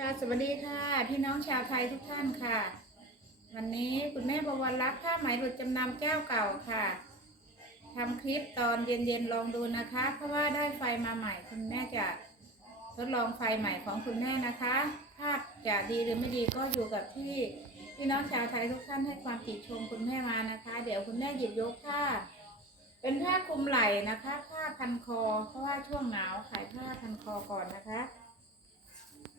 ค่ะสวัสดีค่ะพี่น้องชาวไทยทุกท่านค่ะ วันนี้คุณแม่บวรรักผ้าไหมหลุดจำนำเจ้าเก่าค่ะทำคลิปตอนเย็นๆลองดูนะคะ เพราะว่าได้ไฟมาใหม่ คุณแม่จะทดลองไฟใหม่ของคุณแม่นะคะ ภาพจะดีหรือไม่ดีก็อยู่กับที่พี่น้องชาวไทยทุกท่านให้ความติชมคุณแม่มานะคะ เดี๋ยวคุณแม่หยิบยกผ้า เป็นผ้าคลุมไหล่นะคะ ผ้าพันคอ เพราะว่าช่วงหนาวขายผ้าพันคอก่อนนะคะ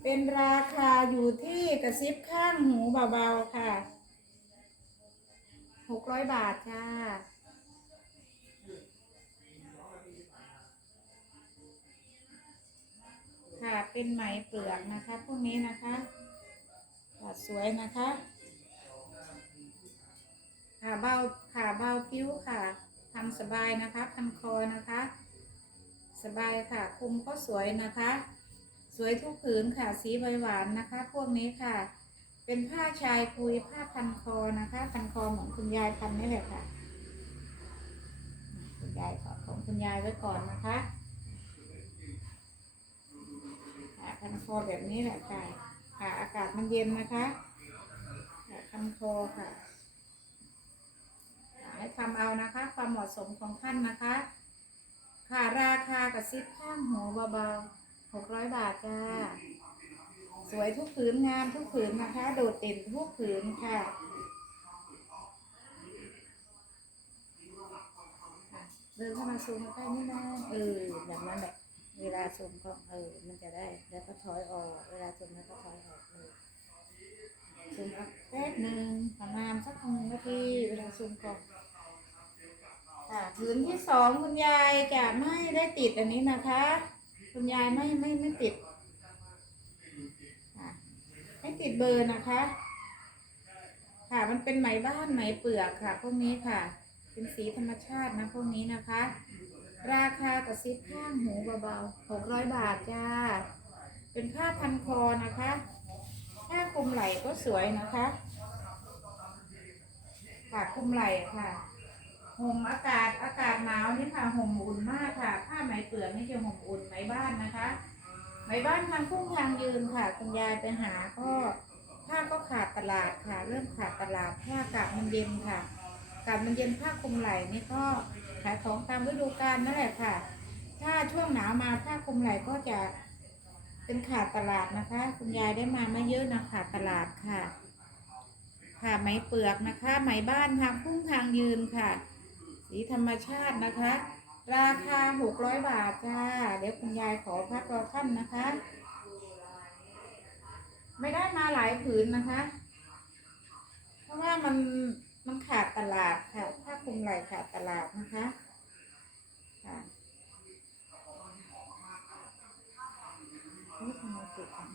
เป็นราคาอยู่ที่กระซิบข้างหูเบาๆค่ะหกร้อยบาทค่ะ ค่ะเป็นไหมเปลือกนะคะ พวกนี้นะคะค่ะสวยนะคะขาเบาขาเบาคิ้วค่ะทำสบายนะคะพันคอนะคะ สบายค่ะคุมก็สวยนะคะ สวยทุกผืนค่ะ สีใบหวานนะคะ พวกนี้ค่ะ เป็นผ้าชายคุยผ้าพันคอนะคะ พันคอเหมือนคุณยายพันนี่แหละค่ะ คุณยายขอของคุณยายไว้ก่อนนะคะค่ะพันคอแบบนี้แหละค่ะ ค่ะ อากาศมันเย็นนะคะค่ะพันคอค่ะค่ะให้ทำเอานะคะ ความเหมาะสมของท่านนะคะ ค่ะราคากระซิบข้างหูเบาๆ หกร้อยบาทจ้า สวยทุกผืนงามทุกผืนนะคะ โดดเด่นทุกผืนค่ะเดินเข้ามาซูมใกล้นิดนึงเออแบบนั้นแหละเวลาซูมก็เออมันจะได้ แล้วก็ถอยออก เวลาซูมแล้วก็ถอยออกเลยซูมอัพแป๊บหนึ่งประมาณสักหนึ่งนาทีเวลาซูมก่อนค่ะผืนที่สองคุณยายจะไม่ได้ติดอันนี้นะคะ คุณยายไม่ไม่ไม่ติดไม่ติดเบอร์นะคะ ค่ะมันเป็นไหมบ้านไหมเปลือกค่ะ พวกนี้ค่ะ เป็นสีธรรมชาตินะพวกนี้นะคะ ราคากระซิบข้างหูเบาๆหกร้อยบาทจ้า เป็นผ้าพันคอนะคะผ้าคลุมไหล่ก็สวยนะคะค่ะคลุมไหล่ค่ะ ห่มอากาศอากาศหนาวนี่ค่ะห่มอุ่นมากค่ะ ผ้าไหมเปลือกนี่จะห่มอุ่นไหมบ้านนะคะไหมบ้านทางพุ่งทางยืนค่ะ คุณยายไปหาก็ผ้าก็ขาดตลาดค่ะ เริ่มขาดตลาดผ้าอากาศมันเย็นค่ะอากาศมันเย็นผ้าคลุมไหล่นี่ก็ขายของตามฤดูกาลนั่นแหละค่ะ ถ้าช่วงหนาวมาผ้าคลุมไหล่ก็จะเป็นขาดตลาดนะคะ คุณยายได้มาไม่เยอะนะขาดตลาดค่ะค่ะไหมเปลือกนะคะ ไหมบ้านทางพุ่งทางยืนค่ะ สีธรรมชาตินะคะ ราคาหกร้อยบาทจ้า เดี๋ยวคุณยายขอพักรอท่านนะคะ ไม่ได้มาหลายผืนนะคะ เพราะว่ามันมันขาดตลาดค่ะผ้าคลุมไหล่ขาดตลาดนะคะค่ะนี่ทำไมติดอะ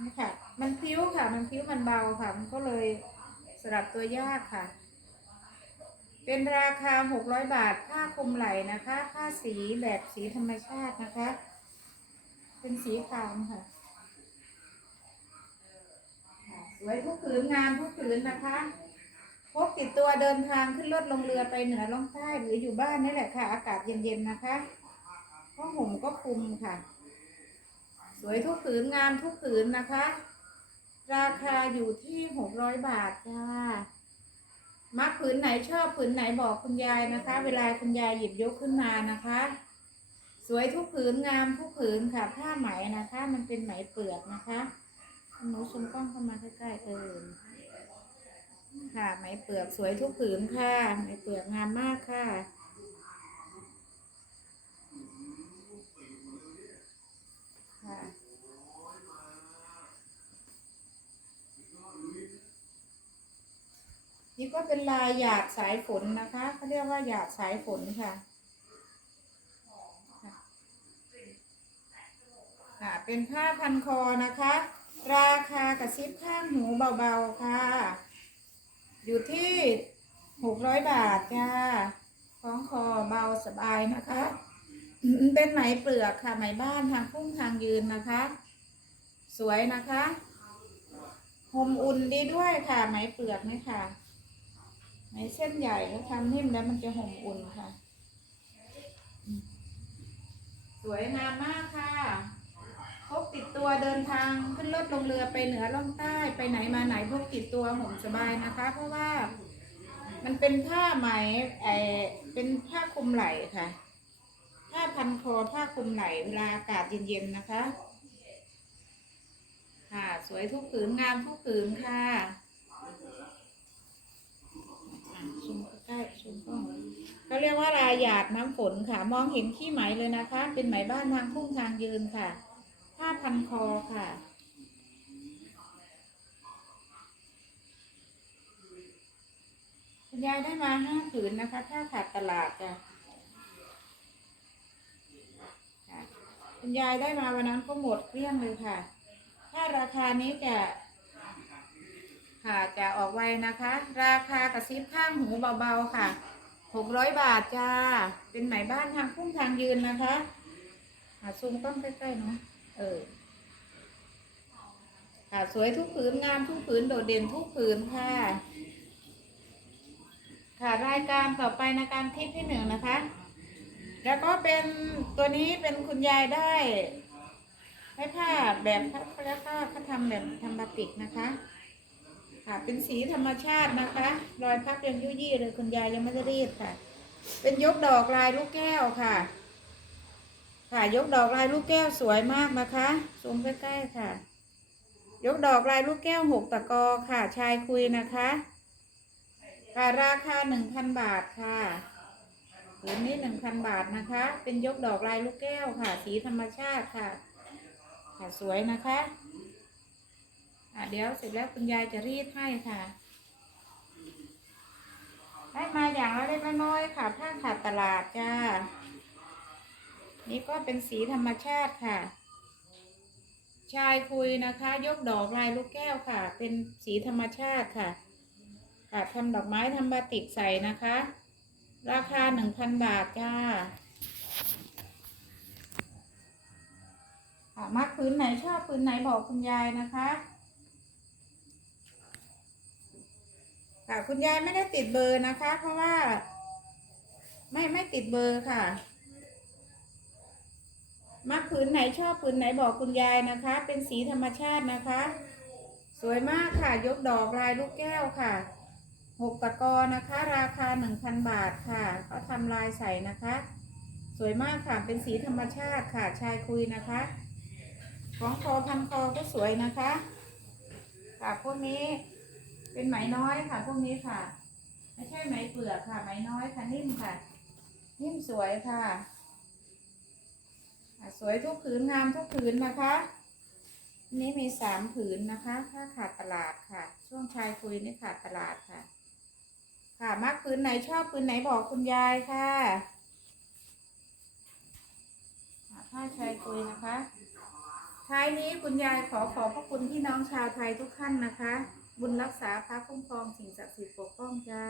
นี่ค่ะ มันพิ้วค่ะ มันพิ้วมันเบาค่ะ มันก็เลยสลับตัวยากค่ะ เป็นราคา 600 บาท ผ้าคลุมไหล่นะคะ ผ้าสีแบบสีธรรมชาตินะคะ เป็นสีขาวค่ะ สวยทุกผืนงามทุกผืนนะคะพกติดตัวเดินทางขึ้นรถลงเรือไปเหนือล่องใต้หรืออยู่บ้านนี่แหละค่ะ อากาศเย็นๆนะคะผ้าห่มก็คลุมค่ะ สวยทุกผืนงามทุกผืนนะคะ ราคาอยู่ที่หกร้อยบาทจ้า มักผืนไหนชอบผืนไหนบอกคุณยายนะคะ เวลาคุณยายหยิบยกขึ้นมานะคะ สวยทุกผืนงามทุกผืนค่ะ ผ้าไหมนะคะ มันเป็นไหมเปลือกนะคะหนูชมกล้องเข้ามาใกล้ๆเออค่ะไหมเปลือกสวยทุกผืนค่ะไหมเปลือกงามมากค่ะค่ะ นี่ก็ เป็นลายหยาดสายฝนนะคะเขาเรียกว่าหยาดสายฝนค่ะค่ะเป็นผ้าพันคอนะคะ ราคากระซิบข้างหูเบาๆค่ะ อยู่ที่หกร้อยบาทจ้าคล้องคอเบาสบายนะคะ เป็นไหมเปลือกค่ะไหมบ้านทางพุ่งทางยืนนะคะ สวยนะคะห่มอุ่นดีด้วยค่ะไหมเปลือกนี่ค่ะ ไหมเส้นใหญ่แล้วทำนิ่มแล้วมันจะห่มอุ่นค่ะ สวยงามมากค่ะพกติดตัวเดินทางขึ้นรถลงเรือไปเหนือล่องใต้ไปไหนมาไหนพกติดตัวห่มสบายนะคะ เพราะว่ามันเป็นผ้าไหมไอเป็นผ้าคลุมไหล่ค่ะ ผ้าพันคอผ้าคลุมไหล่เวลาอากาศเย็นๆนะคะ ค่ะ สวยทุกผืนงามทุกผืนค่ะซูม ใกล้ๆซูมกล้องเขาเรียกว่าลายหยาดน้ำฝนค่ะ มองเห็นขี้ไหมเลยนะคะ เป็นไหมบ้านทางพุ่งทางยืนค่ะผ้าพันคอค่ะคุณยายได้มาห้าผืนนะคะถ้าขาดตลาดจ้ะค่ะคุณยายได้มาวันนั้นก็หมดเกลี้ยงเลยค่ะ ถ้าราคานี้จะ ค่ะ จะออกไวนะคะ ราคากระซิบข้างหูเบาๆค่ะ หกร้อยบาทจ้า เป็นไหมบ้านทางพุ่งทางยืนนะคะหาซูมกล้องใกล้ๆเนาะ เออ ค่ะ สวยทุกผืนงามทุกผืนโดดเด่นทุกผืนค่ะ ค่ะรายการต่อไปในการคลิปที่หนึ่งนะคะ แล้วก็เป็นตัวนี้เป็นคุณยายได้ให้ผ้าแบบเขาแล้วก็เขาทำแบบทำบาติกนะคะ ค่ะ เป็นสีธรรมชาตินะคะ รอยพักยังยุ่ยี่เลยคุณยายยังไม่ได้รีดค่ะ เป็นยกดอกลายลูกแก้วค่ะ ค่ะยกดอกลายลูกแก้วสวยมากนะคะซูมใกล้ๆค่ะ ยกดอกลายลูกแก้วหกตะกอค่ะ ชายคุยนะคะค่ะราคาหนึ่งพันบาทค่ะผืนนี้หนึ่งพันบาทนะคะ เป็นยกดอกลายลูกแก้วค่ะ สีธรรมชาติค่ะ ค่ะสวยนะคะ่ะ เดี๋ยวเสร็จแล้วคุณยายจะรีดให้ค่ะ ได้มาอย่างละเล็กละน้อยค่ะผ้าขาดตลาดจ้า นี่ก็เป็นสีธรรมชาติค่ะ ชายคุยนะคะ ยกดอกลายลูกแก้วค่ะ เป็นสีธรรมชาติค่ะ ค่ะทำดอกไม้ทำบาติกใส่นะคะ ราคาหนึ่งพันบาทจ้าค่ะมักพื้นไหนชอบพื้นไหนบอกคุณยายนะคะ ค่ะ คุณยายไม่ได้ติดเบอร์นะคะ เพราะว่า ไม่ไม่ติดเบอร์ค่ะมักผืนไหนชอบผืนไหนบอกคุณยายนะคะ เป็นสีธรรมชาตินะคะ สวยมากค่ะ ยกดอกลายลูกแก้วค่ะหกตะกอนะคะ ราคาหนึ่งพันบาทค่ะเขาทำลายใส่นะคะ สวยมากค่ะ เป็นสีธรรมชาติค่ะ ชายคุยนะคะ ของคอพันคอก็สวยนะคะค่ะพวกนี้ เป็นไหมน้อยค่ะ พวกนี้ค่ะ ไม่ใช่ไหมเปลือกค่ะ ไหมน้อยค่ะนิ่มค่ะ นิ่มสวยค่ะ สวยทุกผืนงามทุกผืนนะคะนนี้มีสามผืนนะคะถ้าขาดตลาดค่ะ ช่วงชายคุยนี่ขาดตลาดค่ะ ค่ะมักผืนไหนชอบผืนไหนบอกคุณยายค่ะอะผ้าชายคุยนะคะท้ายนี้คุณยายขอขอบพระคุณพี่น้องชาวไทยทุกท่านนะคะ บุญรักษาพระคุ้มครองสิ่งศักดิ์สิทธิ์ปกป้องจ้า